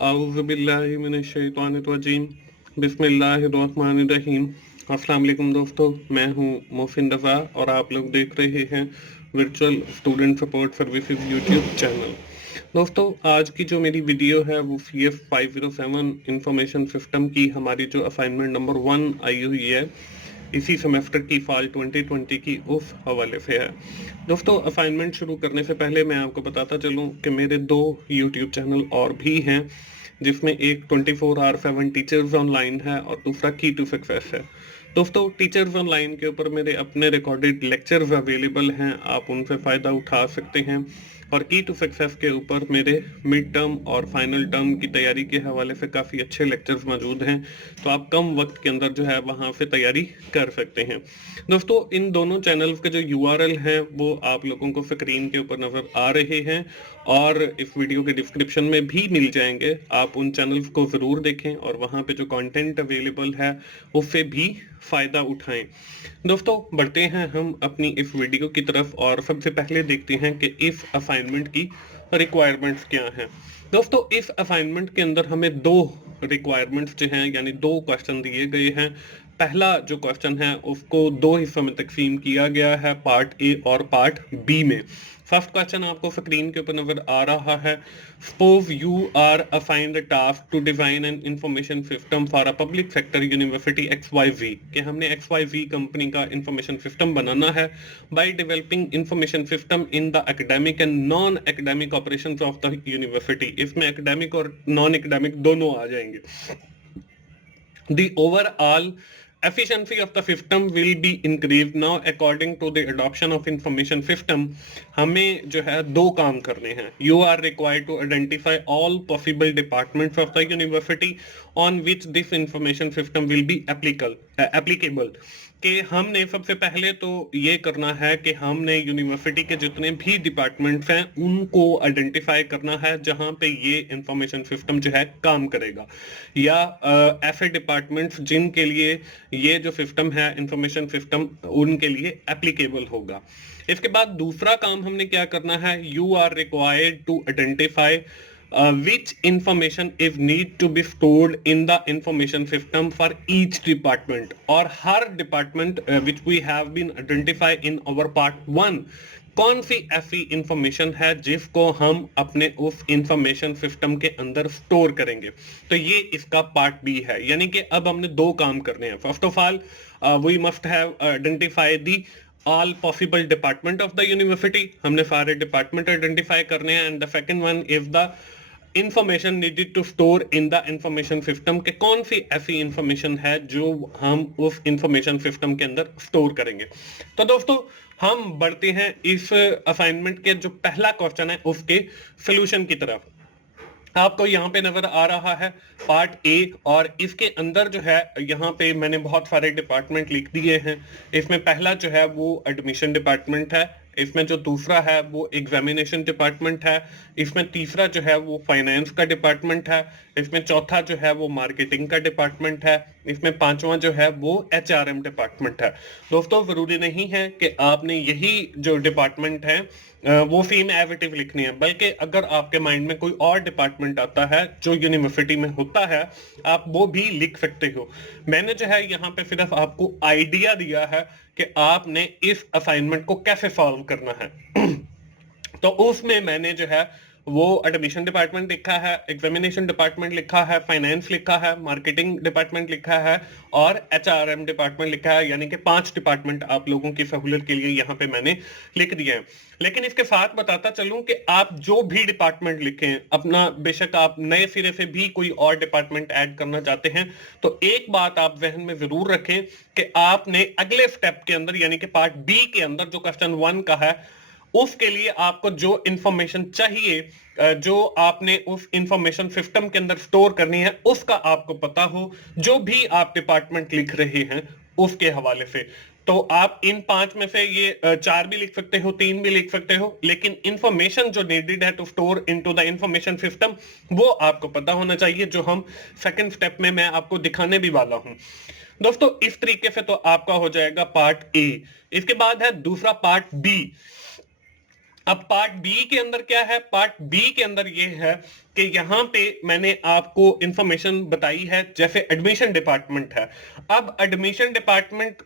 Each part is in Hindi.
आऊज़ुबिल्लाहिमिनश्शैतानिर्रजीम बिस्मिल्लाहिर्रहमानिर्रहीम। अस्सलाम वालेकुम दोस्तों, मैं हूं मोहसिन रज़ा और आप लोग देख रहे हैं virtual student support services YouTube channel. दोस्तों, आज की जो मेरी वीडियो है वो CF 507 इंफॉर्मेशन सिस्टम की हमारी जो असाइनमेंट नंबर 1 आई हुई है इसी सेमेस्टर की फॉल 2020 की उस हवाले से है। दोस्तों, असाइनमेंट शुरू करने से पहले मैं आपको बताता चलूं कि मेरे 2 यूट्यूब चैनल और भी हैं, जिसमें एक 24/7 टीचर्स ऑनलाइन है और दूसरा की टू सक्सेस है। दोस्तों, टीचर्स ऑनलाइन के ऊपर मेरे अपने रिकॉर्डेड लेक्चर्स अवेलेबल हैं, आप उनसे फ़ायदा उठा सकते हैं। और की टू सक्सेस के ऊपर मेरे मिड टर्म और फाइनल टर्म की तैयारी के हवाले से काफ़ी अच्छे लेक्चर्स मौजूद हैं, तो आप कम वक्त के अंदर जो है वहाँ से तैयारी कर सकते हैं। दोस्तों, इन दोनों चैनल्स के जो URL हैं वो आप लोगों को स्क्रीन के ऊपर नज़र आ रहे हैं और इस वीडियो के डिस्क्रिप्शन में भी मिल जाएंगे। आप उन चैनल्स को ज़रूर देखें और वहाँ पे जो कंटेंट अवेलेबल है उससे भी फ़ायदा उठाएं। दोस्तों, बढ़ते हैं हम अपनी इस वीडियो की तरफ और सबसे पहले देखते हैं कि इस असाइनमेंट की रिक्वायरमेंट्स क्या हैं। दोस्तों, इस असाइनमेंट के अंदर हमें 2 रिक्वायरमेंट्स जो हैं यानी 2 क्वेश्चन दिए गए हैं। पहला जो क्वेश्चन है उसको 2 हिस्सों में तकसीम किया गया है, पार्ट ए और पार्ट बी में। फर्स्ट क्वेश्चन आपको स्क्रीन के ऊपर नजर आ रहा है। Suppose you are assigned the task to design an information system for a public sector university XYZ, कि हमने XYZ कंपनी का इंफॉर्मेशन सिस्टम बनाना है by developing information system in the academic and non academic operations of the university. इसमें एकेडमिक और नॉन एकेडमिक दोनों आ जाएंगे। The overall efficiency of the system will be increased now according to the adoption of information system। हमें जो है 2 काम करने हैं। You are required to identify all possible departments of the university on which this information system will be applicable। कि हमने सबसे पहले तो ये करना है कि हमने यूनिवर्सिटी के जितने भी डिपार्टमेंट्स हैं उनको आइडेंटिफाई करना है जहां पे ये इंफॉर्मेशन सिस्टम जो है काम करेगा, या ऐसे डिपार्टमेंट्स जिनके लिए ये जो सिस्टम है इंफॉर्मेशन सिस्टम उनके लिए एप्लीकेबल होगा। इसके बाद दूसरा काम हमने क्या करना है, you are required to identify which information is need to be stored in the information system for each department, और हर department which we have been identified in our part 1 कौन सी ऐसी इंफॉर्मेशन है जिसको हम अपने उस इंफॉर्मेशन सिस्टम के अंदर स्टोर करेंगे। तो ये इसका पार्ट बी है, यानी कि अब हमने 2 काम करने हैं। First of all we must have identify the all possible department of the university, हमने सारे डिपार्टमेंट आइडेंटिफाई करने हैं। And the second one is the information needed to store in the information system, के कौन सी ऐसी इंफॉर्मेशन है जो हम उस इंफॉर्मेशन सिस्टम के अंदर स्टोर करेंगे। तो दोस्तों, हम बढ़ते हैं इस असाइनमेंट के जो पहला क्वेश्चन है उसके सॉल्यूशन की तरफ। आपको यहाँ पे नजर आ रहा है पार्ट ए, और इसके अंदर जो है यहाँ पे मैंने बहुत सारे डिपार्टमेंट लिख दिए हैं। इसमें पहला जो है वो एडमिशन डिपार्टमेंट है, इसमें जो दूसरा है वो एग्जामिनेशन डिपार्टमेंट है, इसमें तीसरा जो है वो फाइनेंस का डिपार्टमेंट है, इसमें चौथा जो है वो मार्केटिंग का डिपार्टमेंट है, इसमें पांचवा जो है वो HRM डिपार्टमेंट है। दोस्तों, जरूरी नहीं है कि आपने यही जो डिपार्टमेंट है वो सेम एज इट इज लिखनी है, बल्कि अगर आपके माइंड में कोई और डिपार्टमेंट आता है जो यूनिवर्सिटी में होता है आप वो भी लिख सकते हो। मैंने जो है यहाँ पे सिर्फ आपको आइडिया दिया है कि आपने इस असाइनमेंट को कैसे सॉल्व करना है। तो उसमें मैंने जो है वो एडमिशन डिपार्टमेंट लिखा है, एग्जामिनेशन डिपार्टमेंट लिखा है, फाइनेंस लिखा है, मार्केटिंग डिपार्टमेंट लिखा है और HRM डिपार्टमेंट लिखा है, यानी कि 5 डिपार्टमेंट आप लोगों की सहूलियत के लिए यहाँ पे मैंने लिख दिए हैं। लेकिन इसके साथ बताता चलूं कि आप जो भी डिपार्टमेंट लिखें अपना, बेशक आप नए सिरे से भी कोई और डिपार्टमेंट ऐड करना चाहते हैं, तो एक बात आप जहन में जरूर रखें कि आपने अगले स्टेप के अंदर यानी कि पार्ट बी के अंदर जो क्वेश्चन 1 का है उसके लिए आपको जो इंफॉर्मेशन चाहिए, जो आपने उस इंफॉर्मेशन सिस्टम के अंदर स्टोर करनी है उसका आपको पता हो, जो भी आप डिपार्टमेंट लिख रहे हैं उसके हवाले से। तो आप इन 5 में से ये 4 भी लिख सकते हो, 3 भी लिख सकते हो, लेकिन इंफॉर्मेशन जो नीडेड है to store into the information system वो आपको पता होना चाहिए, जो हम सेकंड स्टेप में मैं आपको दिखाने भी वाला हूं। दोस्तों, इस तरीके से तो आपका हो जाएगा पार्ट ए। इसके बाद है दूसरा पार्ट बी। अब पार्ट बी के अंदर क्या है? पार्ट बी के अंदर ये है कि यहाँ पे मैंने आपको इंफॉर्मेशन बताई है, जैसे एडमिशन डिपार्टमेंट है। अब एडमिशन डिपार्टमेंट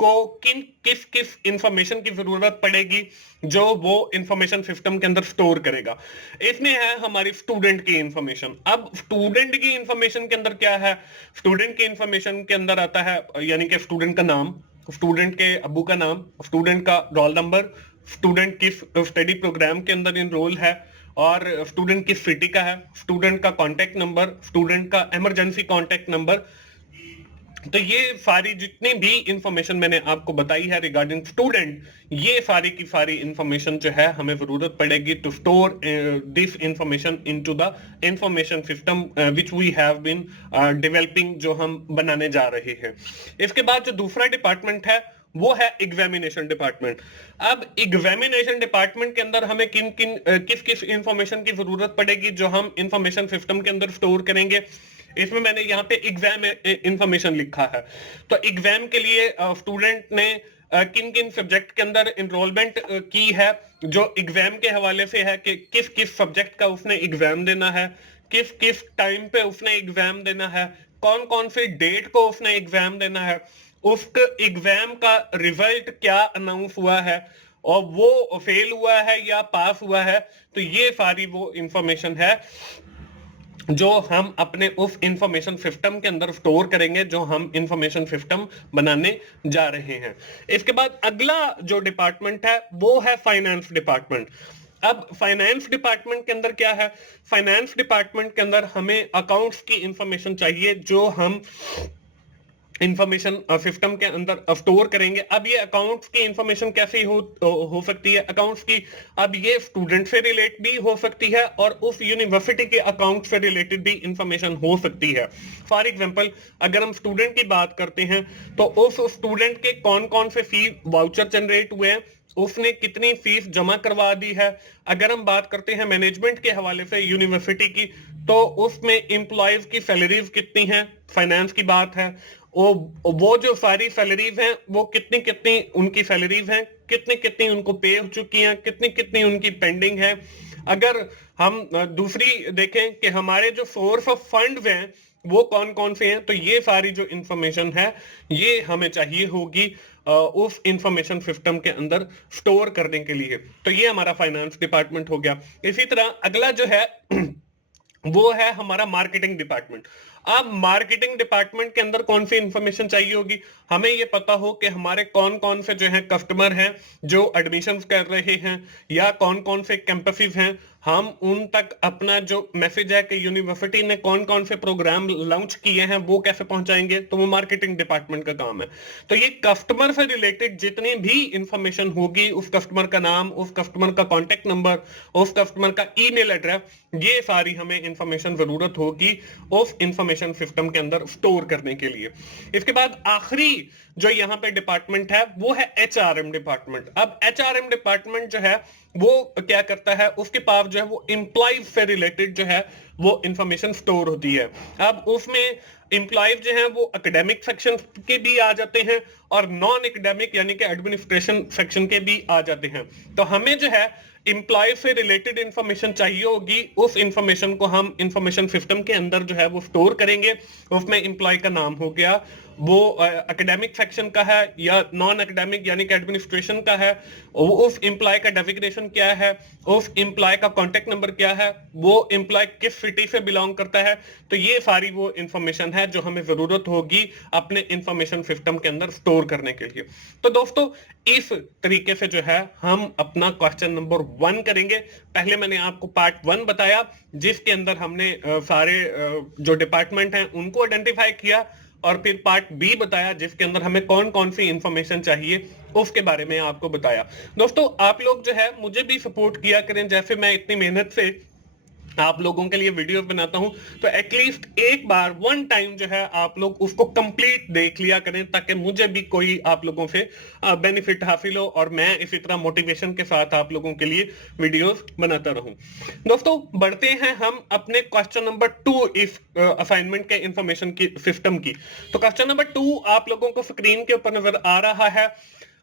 को किस किस इंफॉर्मेशन की जरूरत पड़ेगी जो वो इंफॉर्मेशन सिस्टम के अंदर स्टोर करेगा। इसमें है हमारी स्टूडेंट की इंफॉर्मेशन। अब स्टूडेंट की इंफॉर्मेशन के अंदर क्या है? स्टूडेंट की इंफॉर्मेशन के अंदर आता है यानी कि स्टूडेंट का नाम, स्टूडेंट के अब्बू का नाम, स्टूडेंट का रोल नंबर, स्टूडेंट किस स्टडी प्रोग्राम के अंदर इनरोल है और स्टूडेंट किस सिटी का है, स्टूडेंट का कॉन्टेक्ट नंबर, स्टूडेंट का इमरजेंसी कॉन्टेक्ट नंबर। तो ये सारी जितनी भी इंफॉर्मेशन मैंने आपको बताई है रिगार्डिंग स्टूडेंट, ये सारी की सारी इंफॉर्मेशन जो है हमें जरूरत पड़ेगी to store this information into the information system which we have been developing, जो हम बनाने जा रहे हैं। इसके बाद जो दूसरा डिपार्टमेंट है वो है एग्जामिनेशन डिपार्टमेंट। अब एग्जामिनेशन डिपार्टमेंट के अंदर हमें किस किस इंफॉर्मेशन की जरूरत पड़ेगी जो हम इंफॉर्मेशन सिस्टम के अंदर स्टोर करेंगे। इसमें मैंने यहाँ पे एग्जाम इंफॉर्मेशन लिखा है। तो एग्जाम के लिए स्टूडेंट ने किन किन सब्जेक्ट के अंदर एनरोलमेंट की है, जो एग्जाम के हवाले से है कि किस किस सब्जेक्ट का उसने एग्जाम देना है, किस किस टाइम पे उसने एग्जाम देना है, कौन कौन से डेट को उसने एग्जाम देना है, उसके एग्जाम का रिजल्ट क्या अनाउंस हुआ है और वो फेल हुआ है या पास हुआ है। तो ये सारी वो इंफॉर्मेशन है जो हम अपने उस इंफॉर्मेशन सिस्टम के अंदर स्टोर करेंगे, जो हम इंफॉर्मेशन सिस्टम बनाने जा रहे हैं। इसके बाद अगला जो डिपार्टमेंट है वो है फाइनेंस डिपार्टमेंट। अब फाइनेंस डिपार्टमेंट के अंदर क्या है? फाइनेंस डिपार्टमेंट के अंदर हमें अकाउंट्स की इंफॉर्मेशन चाहिए जो हम इंफॉर्मेशन सिस्टम के अंदर स्टोर करेंगे। अब ये अकाउंट्स की इंफॉर्मेशन कैसे हो सकती है? अकाउंट्स की अब ये स्टूडेंट से रिलेट भी हो सकती है और उस यूनिवर्सिटी के अकाउंट से रिलेटेड भी इंफॉर्मेशन हो सकती है। फॉर एग्जांपल, अगर हम स्टूडेंट की बात करते हैं तो उस स्टूडेंट के कौन कौन से फी वाउचर जनरेट हुए हैं, उसने कितनी फीस जमा करवा दी है। अगर हम बात करते हैं मैनेजमेंट के हवाले से यूनिवर्सिटी की, तो उसमें एम्प्लॉयज की सैलरीज कितनी हैं, फाइनेंस की बात है। वो जो सारी सैलरीज हैं वो कितनी कितनी उनकी सैलरीज हैं, कितनी कितनी उनको पे हो चुकी हैं, कितनी कितनी उनकी पेंडिंग है। अगर हम दूसरी देखें कि हमारे जो सोर्स ऑफ फंड हैं वो कौन कौन से हैं, तो ये सारी जो इंफॉर्मेशन है ये हमें चाहिए होगी उस इंफॉर्मेशन सिस्टम के अंदर स्टोर करने के लिए। तो ये हमारा फाइनेंस डिपार्टमेंट हो गया। इसी तरह अगला जो है वो है हमारा मार्केटिंग डिपार्टमेंट। अब मार्केटिंग डिपार्टमेंट के अंदर कौन सी इंफॉर्मेशन चाहिए होगी? हमें ये पता हो कि हमारे कौन कौन से जो है कस्टमर हैं जो एडमिशन कर रहे हैं या कौन कौन से कैंपसेस हैं, हम उन तक अपना जो मैसेज है कि यूनिवर्सिटी ने कौन कौन से प्रोग्राम लॉन्च किए हैं वो कैसे पहुंचाएंगे, तो वो मार्केटिंग डिपार्टमेंट का काम है। तो ये कस्टमर से रिलेटेड जितनी भी इंफॉर्मेशन होगी, उस कस्टमर का नाम, उस कस्टमर का कॉन्टेक्ट नंबर, उस कस्टमर का ईमेल एड्रेस, ये सारी हमें इंफॉर्मेशन जरूरत होगी उस इंफॉर्मेशन सिस्टम के अंदर स्टोर करने के लिए। इसके बाद आखिरी जो यहाँ पे डिपार्टमेंट है वो है एचआरएम डिपार्टमेंट। अब एचआरएम डिपार्टमेंट जो है वो क्या करता है, उसके पास जो है वो एम्प्लॉयज से रिलेटेड जो है वो इंफॉर्मेशन स्टोर होती है। अब उसमें एम्प्लॉयज जो हैं वो एकेडमिक सेक्शन के भी आ जाते हैं और नॉन एकेडमिक यानी कि एडमिनिस्ट्रेशन सेक्शन के भी आ जाते हैं। तो हमें जो है एम्प्लॉय से रिलेटेड इंफॉर्मेशन चाहिए होगी, उस इंफॉर्मेशन को हम इंफॉर्मेशन सिस्टम के अंदर जो है वो स्टोर करेंगे। उसमें एम्प्लॉय का नाम हो गया, वो एकेडमिक सेक्शन का है या नॉन एकेडमिक यानी कि एडमिनिस्ट्रेशन का है, उस एम्प्लॉय का डेजिग्नेशन क्या है, उस एम्प्लॉय का कॉन्टेक्ट नंबर क्या है, वो एम्प्लॉय किस सिटी से बिलोंग करता है। तो ये सारी वो इंफॉर्मेशन है जो हमें जरूरत होगी अपने इंफॉर्मेशन सिस्टम के अंदर स्टोर करने के लिए। तो दोस्तों इस तरीके से जो है हम अपना क्वेश्चन नंबर 1 करेंगे। पहले मैंने आपको पार्ट 1 बताया जिसके अंदर हमने सारे जो डिपार्टमेंट हैं उनको आइडेंटिफाई किया, और फिर पार्ट बी बताया जिसके अंदर हमें कौन कौन सी इंफॉर्मेशन चाहिए उसके बारे में आपको बताया। दोस्तों आप लोग जो है मुझे भी सपोर्ट किया करें, जैसे मैं इतनी मेहनत से आप लोगों के लिए वीडियो बनाता हूं, तो एटलीस्ट एक बार 1 टाइम जो है आप लोग उसको कंप्लीट देख लिया करें ताकि मुझे भी कोई आप लोगों से बेनिफिट हासिल हो और मैं इसी तरह मोटिवेशन के साथ आप लोगों के लिए वीडियोस बनाता रहूं। दोस्तों बढ़ते हैं हम अपने क्वेश्चन नंबर 2 इस असाइनमेंट के इंफॉर्मेशन की सिस्टम की। तो क्वेश्चन नंबर 2 आप लोगों को स्क्रीन के ऊपर नजर आ रहा है।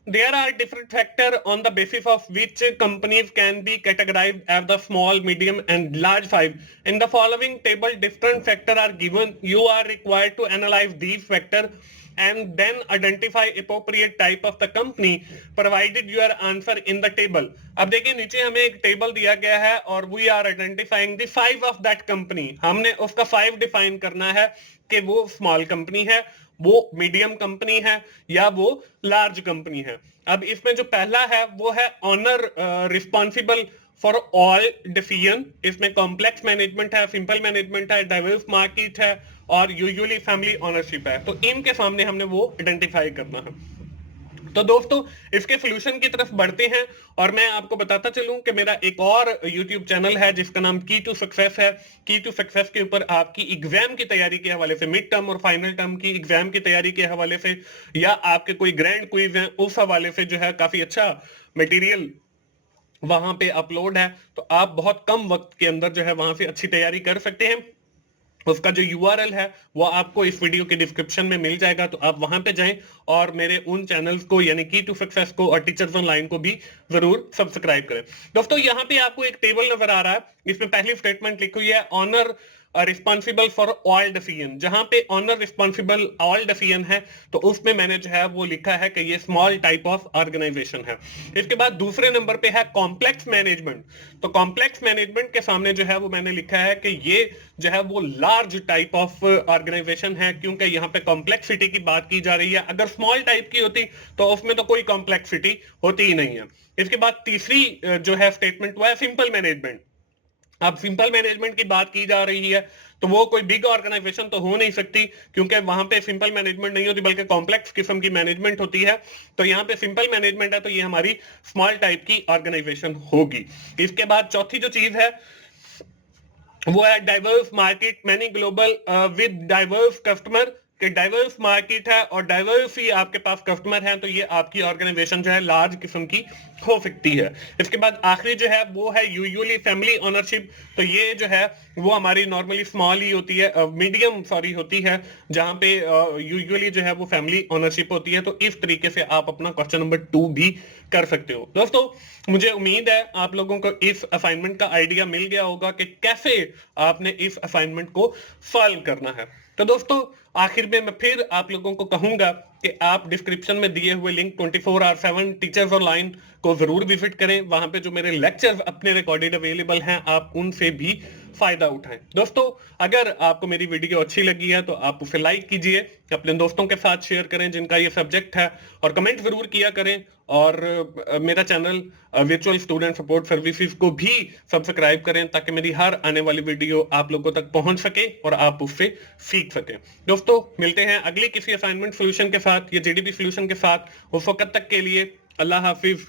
There are different factors on the basis of which companies can be categorized as the small, medium, and large five. In the following table, different factors are given. You are required to analyze these factors and then identify appropriate type of the company provided your answer in the table. अब देखिए नीचे हमें एक टेबल दिया गया है और we are identifying the five of that company. हमने उसका फाइव डिफाइन करना है कि वो स्मॉल कंपनी है, वो मीडियम कंपनी है या वो लार्ज कंपनी है. अब इसमें जो पहला है वो है owner responsible for all decision. इसमें कॉम्प्लेक्स मैनेजमेंट है, सिंपल मैनेजमेंट है, डाइवर्स मार्केट है और यूजुअली फैमिली ओनरशिप है. तो इनके सामने हमने वो आइडेंटिफाई करना है. तो दोस्तों इसके सोल्यूशन की तरफ बढ़ते हैं और मैं आपको बताता चलूं कि मेरा एक और YouTube चैनल है जिसका नाम की टू सक्सेस है. की टू सक्सेस के ऊपर आपकी एग्जाम की तैयारी के हवाले से, मिड टर्म और फाइनल टर्म की एग्जाम की तैयारी के हवाले से या आपके कोई ग्रैंड क्विज है उस हवाले से जो है काफी अच्छा मटेरियल वहां पे अपलोड है. तो आप बहुत कम वक्त के अंदर जो है वहां से अच्छी तैयारी कर सकते हैं. उसका जो URL है वो आपको इस वीडियो के डिस्क्रिप्शन में मिल जाएगा. तो आप वहां पे जाएं और मेरे उन चैनल्स को यानी की टू सक्सेस को और टीचर्स ऑनलाइन को भी जरूर सब्सक्राइब करें. दोस्तों यहाँ पे आपको एक टेबल नजर आ रहा है. इसमें पहली स्टेटमेंट लिखी हुई है owner responsible for all decision. जहां पे ऑनर रिस्पॉन्सिबल ऑल डिसीजन है तो उसमें मैंने जो है वो लिखा है कि ये स्मॉल टाइप ऑफ ऑर्गेनाइजेशन है. इसके बाद दूसरे नंबर पे है कॉम्प्लेक्स मैनेजमेंट. तो कॉम्प्लेक्स मैनेजमेंट के सामने जो है वो मैंने लिखा है कि ये जो है वो लार्ज टाइप ऑफ ऑर्गेनाइजेशन है क्योंकि यहाँ पे कॉम्प्लेक्सिटी की बात की जा रही है. अगर स्मॉल टाइप की होती तो उसमें तो कोई कॉम्प्लेक्सिटी होती ही नहीं है. इसके बाद तीसरी जो है स्टेटमेंट वो है सिंपल मैनेजमेंट. अब सिंपल मैनेजमेंट की बात की जा रही है तो वो कोई बिग ऑर्गेनाइजेशन तो हो नहीं सकती क्योंकि वहां पे सिंपल मैनेजमेंट नहीं होती बल्कि कॉम्प्लेक्स किस्म की मैनेजमेंट होती है. तो यहाँ पे सिंपल मैनेजमेंट है तो ये हमारी स्मॉल टाइप की ऑर्गेनाइजेशन होगी. इसके बाद चौथी जो चीज है वो है diverse market, many global with diverse customer. कि डाइवर्स मार्केट है और डाइवर्स ही आपके पास कस्टमर हैं तो ये आपकी ऑर्गेनाइजेशन जो है लार्ज किस्म की हो सकती है. इसके बाद आखिरी जो है वो है यूजुअली फैमिली ओनरशिप. तो ये जो है वो हमारी नॉर्मली स्मॉल ही होती है, मीडियम सॉरी होती है, जहां पे यूजुअली जो है वो फैमिली ओनरशिप होती है. तो इस तरीके से आप अपना क्वेश्चन नंबर 2 भी कर सकते हो. दोस्तों मुझे उम्मीद है आप लोगों को इस असाइनमेंट का आइडिया मिल गया होगा कि कैसे आपने इस असाइनमेंट को सॉल्व करना है. तो दोस्तों आखिर में मैं फिर आप लोगों को कहूंगा कि आप डिस्क्रिप्शन में दिए हुए लिंक 24/7 टीचर्स ऑनलाइन को जरूर विजिट करें. वहां पे जो मेरे लेक्चर अपने रिकॉर्डेड अवेलेबल हैं आप उनसे भी फायदा उठाएं. दोस्तों अगर आपको मेरी वीडियो अच्छी लगी है तो आप उसे लाइक कीजिए, अपने दोस्तों के साथ शेयर करें जिनका ये सब्जेक्ट है और कमेंट जरूर किया करें. और मेरा channel virtual student support services को भी सब्सक्राइब करें ताकि मेरी हर आने वाली वीडियो आप लोगों तक पहुंच सके और आप उससे सीख सकें. दोस्तों मिलते हैं अगली किसी असाइनमेंट सोल्यूशन के साथ या JDP सोल्यूशन के साथ. उस वक्त तक के लिए अल्लाह हाफिज.